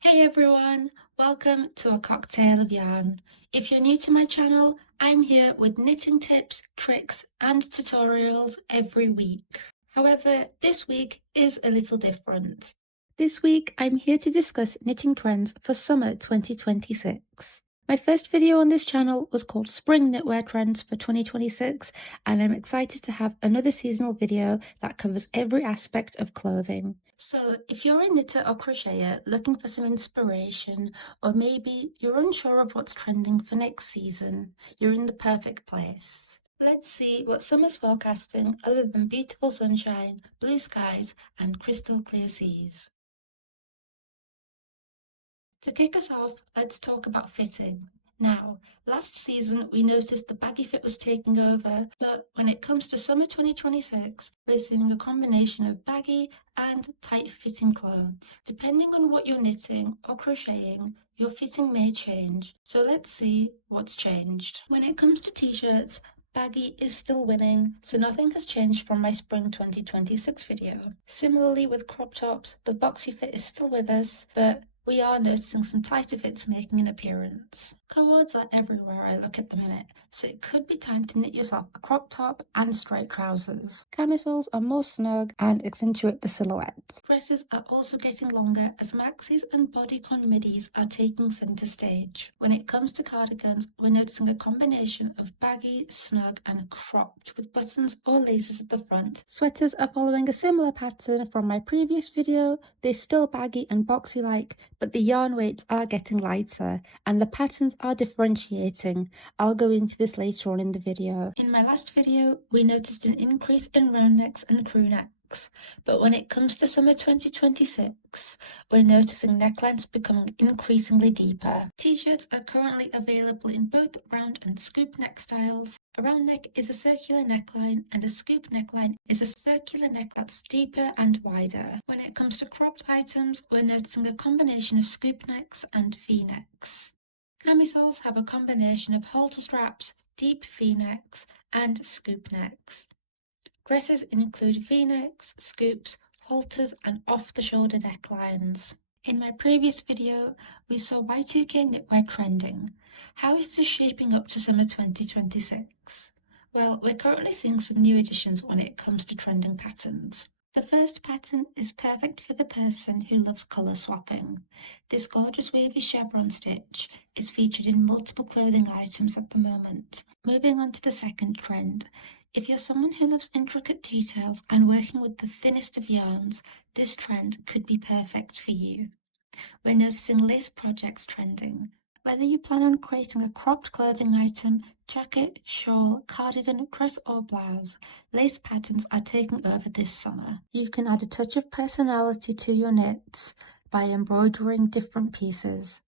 Hey everyone, welcome to a cocktail of yarn. If you're new to my channel, I'm here with knitting tips, tricks and tutorials every week. However, this week is a little different. This week I'm here to discuss knitting trends for summer 2026. My first video on this channel was called Spring Knitwear Trends for 2026 and I'm excited to have another seasonal video that covers every aspect of clothing. So if you're a knitter or crocheter looking for some inspiration, or maybe you're unsure of what's trending for next season, you're in the perfect place. Let's see what summer's forecasting other than beautiful sunshine, blue skies and crystal clear seas. To kick us off, let's talk about fitting. Now, last season we noticed the baggy fit was taking over, but when it comes to summer 2026, we're seeing a combination of baggy and tight-fitting clothes. Depending on what you're knitting or crocheting, your fitting may change. So let's see what's changed. When it comes to t-shirts, baggy is still winning, so nothing has changed from my spring 2026 video. Similarly with crop tops, the boxy fit is still with us, but we are noticing some tighter fits making an appearance. Cords are everywhere I look at the minute, so it could be time to knit yourself a crop top and straight trousers. Camisoles are more snug and accentuate the silhouette. Dresses are also getting longer as maxis and bodycon middies are taking centre stage. When it comes to cardigans, we're noticing a combination of baggy, snug and cropped with buttons or laces at the front. Sweaters are following a similar pattern from my previous video. They're still baggy and boxy-like, but the yarn weights are getting lighter and the patterns are differentiating. I'll go into this later on in the video. In my last video, we noticed an increase in round necks and crew necks, but when it comes to summer 2026, we're noticing necklines becoming increasingly deeper. T-shirts are currently available in both round and scoop neck styles. A round neck is a circular neckline and a scoop neckline is a circular neck that's deeper and wider. When it comes to cropped items, we're noticing a combination of scoop necks and V-necks. Camisoles have a combination of halter straps, deep V-necks, and scoop necks. Dresses include V-necks, scoops, halters, and off-the-shoulder necklines. In my previous video, we saw Y2K knitwear trending. How is this shaping up to summer 2026? Well, we're currently seeing some new additions when it comes to trending patterns. The first pattern is perfect for the person who loves colour swapping. This gorgeous wavy chevron stitch is featured in multiple clothing items at the moment. Moving on to the second trend. If you're someone who loves intricate details and working with the thinnest of yarns, this trend could be perfect for you. We're noticing lace projects trending. Whether you plan on creating a cropped clothing item, jacket, shawl, cardigan, dress or blouse, lace patterns are taking over this summer. You can add a touch of personality to your knits by embroidering different pieces.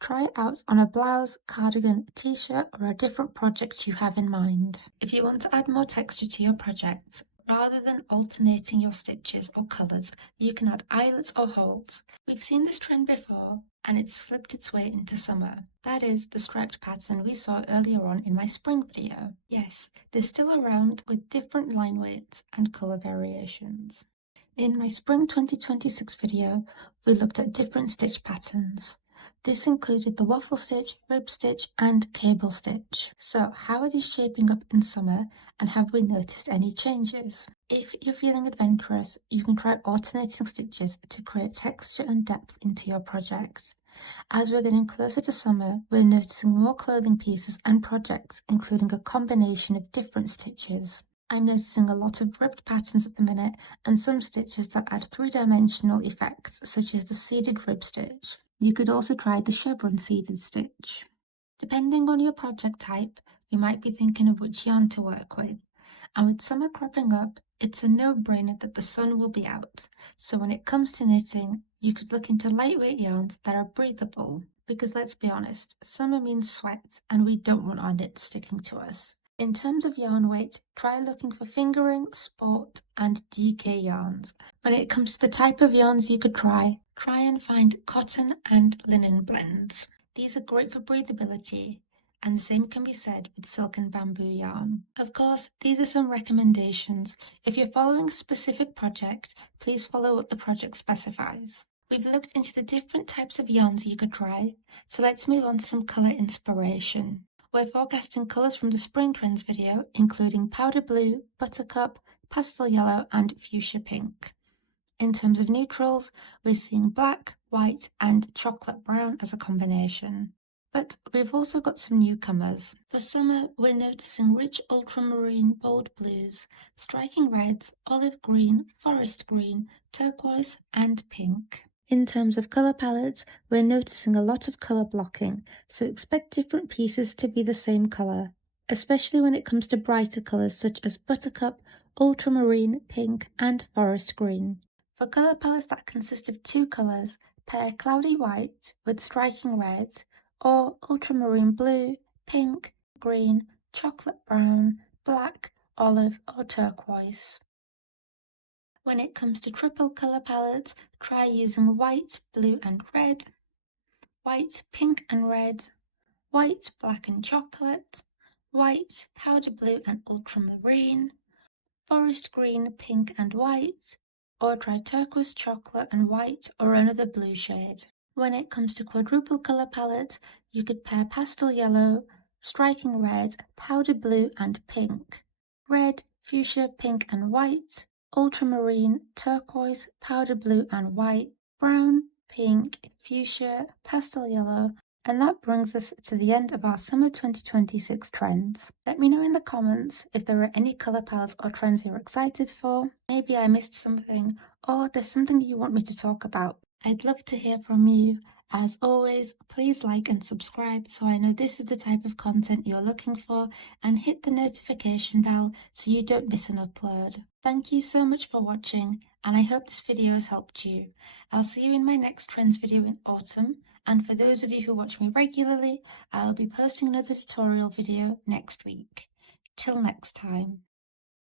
Try it out on a blouse, cardigan, t-shirt or a different project you have in mind. If you want to add more texture to your project, rather than alternating your stitches or colours, you can add eyelets or holds. We've seen this trend before and it's slipped its way into summer. That is the striped pattern we saw earlier on in my spring video. Yes, they're still around with different line weights and colour variations. In my spring 2026 video, we looked at different stitch patterns. This included the waffle stitch, rib stitch and cable stitch. So how are these shaping up in summer and have we noticed any changes? If you're feeling adventurous, you can try alternating stitches to create texture and depth into your project. As we're getting closer to summer, we're noticing more clothing pieces and projects including a combination of different stitches. I'm noticing a lot of ribbed patterns at the minute and some stitches that add three-dimensional effects such as the seeded rib stitch. You could also try the chevron seeded stitch. Depending on your project type, you might be thinking of which yarn to work with. And with summer cropping up, it's a no-brainer that the sun will be out. So when it comes to knitting, you could look into lightweight yarns that are breathable. Because let's be honest, summer means sweat and we don't want our knits sticking to us. In terms of yarn weight, try looking for fingering, sport, and DK yarns. When it comes to the type of yarns you could try and find cotton and linen blends. These are great for breathability, and the same can be said with silk and bamboo yarn. Of course, these are some recommendations. If you're following a specific project, please follow what the project specifies. We've looked into the different types of yarns you could try, so let's move on to some colour inspiration. We're forecasting colours from the spring trends video, including powder blue, buttercup, pastel yellow and fuchsia pink. In terms of neutrals, we're seeing black, white and chocolate brown as a combination. But we've also got some newcomers. For summer, we're noticing rich ultramarine bold blues, striking reds, olive green, forest green, turquoise and pink. In terms of colour palettes, we're noticing a lot of colour blocking, so expect different pieces to be the same colour, especially when it comes to brighter colours such as buttercup, ultramarine, pink and forest green. For colour palettes that consist of two colours, pair cloudy white with striking red, or ultramarine blue, pink, green, chocolate brown, black, olive or turquoise. When it comes to triple colour palettes, try using white, blue and red, white, pink and red, white, black and chocolate, white, powder blue and ultramarine, forest green, pink and white, or try turquoise, chocolate and white or another blue shade. When it comes to quadruple colour palettes, you could pair pastel yellow, striking red, powder blue and pink, red, fuchsia, pink and white, ultramarine, turquoise, powder blue and white, brown, pink, fuchsia, pastel yellow, and that brings us to the end of our summer 2026 trends. Let me know in the comments if there are any colour palettes or trends you're excited for. Maybe I missed something, or there's something you want me to talk about. I'd love to hear from you. As always, please like and subscribe so I know this is the type of content you're looking for, and hit the notification bell so you don't miss an upload. Thank you so much for watching, and I hope this video has helped you. I'll see you in my next trends video in autumn, and for those of you who watch me regularly, I'll be posting another tutorial video next week. Till next time.